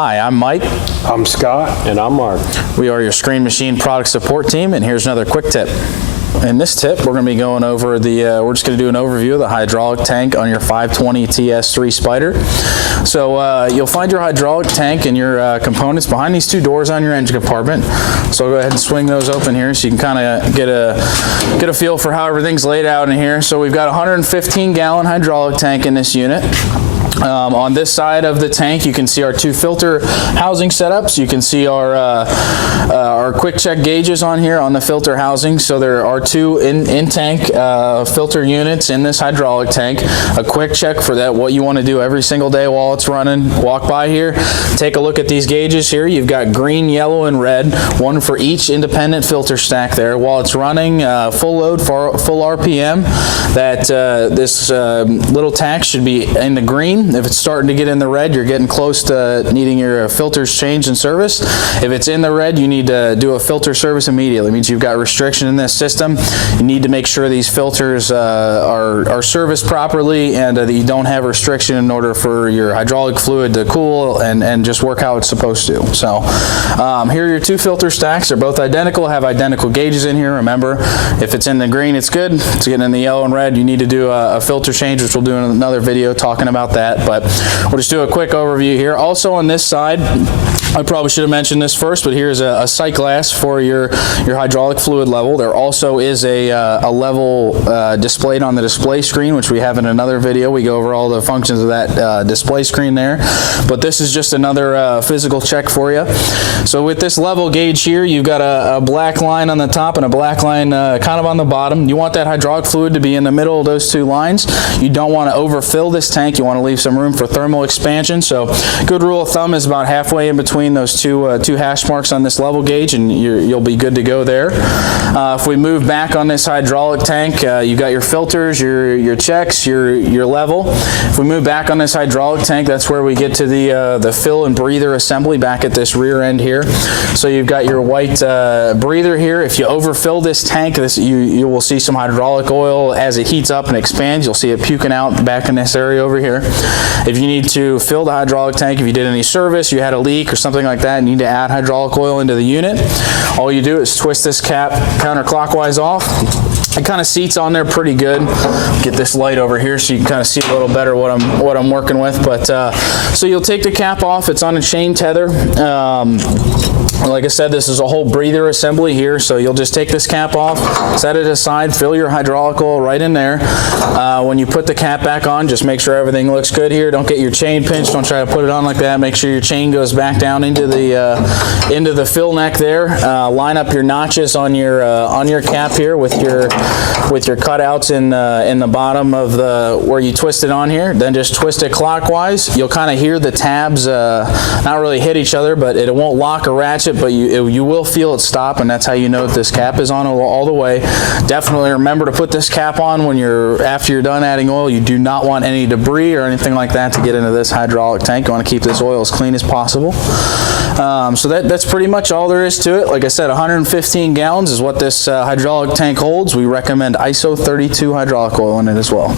Hi, I'm Mike. I'm Scott. And I'm Mark. We are your Screen Machine product support team, and here's another quick tip. In this tip, we're going to be going over we're just going to do an overview of the hydraulic tank on your 520 TS3 Spider. So you'll find your hydraulic tank and your components behind these two doors on your engine compartment. So I'll go ahead and swing those open here so you can kind of get a feel for how everything's laid out in here. So we've got a 115-gallon hydraulic tank in this unit. On this side of the tank, you can see our two filter housing setups. You can see our quick check gauges on here on the filter housing. So there are two in-tank filter units in this hydraulic tank. A quick check for that, what you want to do every single day while it's running. Walk by here, take a look at these gauges here. You've got green, yellow, and red, one for each independent filter stack there. While it's running full load, full RPM, this little tank should be in the green. If it's starting to get in the red, you're getting close to needing your filters changed and serviced. If it's in the red, you need to do a filter service immediately. It means you've got restriction in this system. You need to make sure these filters are serviced properly and that you don't have restriction in order for your hydraulic fluid to cool and just work how it's supposed to. So here are your two filter stacks. They're both identical, have identical gauges in here. Remember, if it's in the green, it's good. If it's getting in the yellow and red, you need to do a filter change, which we'll do in another video talking about that. But we'll just do a quick overview here. Also on this side, I probably should have mentioned this first, but here's a sight glass for your hydraulic fluid level. There also is a level displayed on the display screen, which we have in another video. We go over all the functions of that display screen there. But this is just another physical check for you. So with this level gauge here, you've got a black line on the top and a black line kind of on the bottom. You want that hydraulic fluid to be in the middle of those two lines. You don't want to overfill this tank. You want to leave some room for thermal expansion. So good rule of thumb is about halfway in between those two hash marks on this level gauge, and you'll be good to go there. If we move back on this hydraulic tank, you've got your filters, your checks, your level. If we move back on this hydraulic tank, that's where we get to the fill and breather assembly back at this rear end here. So you've got your white breather here. If you overfill this tank, you will see some hydraulic oil as it heats up and expands. You'll see it puking out back in this area over here. If you need to fill the hydraulic tank, if you did any service, you had a leak or something like that, and you need to add hydraulic oil into the unit, all you do is twist this cap counterclockwise off. It kind of seats on there pretty good. Get this light over here so you can kind of see a little better what I'm working with. But so you'll take the cap off. It's on a chain tether. Like I said, this is a whole breather assembly here, so you'll just take this cap off, set it aside, fill your hydraulic oil right in there. When you put the cap back on, just make sure everything looks good here. Don't get your chain pinched. Don't try to put it on like that. Make sure your chain goes back down into the fill neck there. Line up your notches on your cap here with your cutouts in the bottom of where you twist it on here. Then just twist it clockwise. You'll kind of hear the tabs not really hit each other, but it won't lock or ratchet, but you will feel it stop, and that's how you know that this cap is on all the way. Definitely remember to put this cap on after you're done adding oil. You do not want any debris or anything like that to get into this hydraulic tank. You want to keep this oil as clean as possible. So that's pretty much all there is to it. Like I said, 115 gallons is what this hydraulic tank holds. We recommend ISO 32 hydraulic oil in it as well.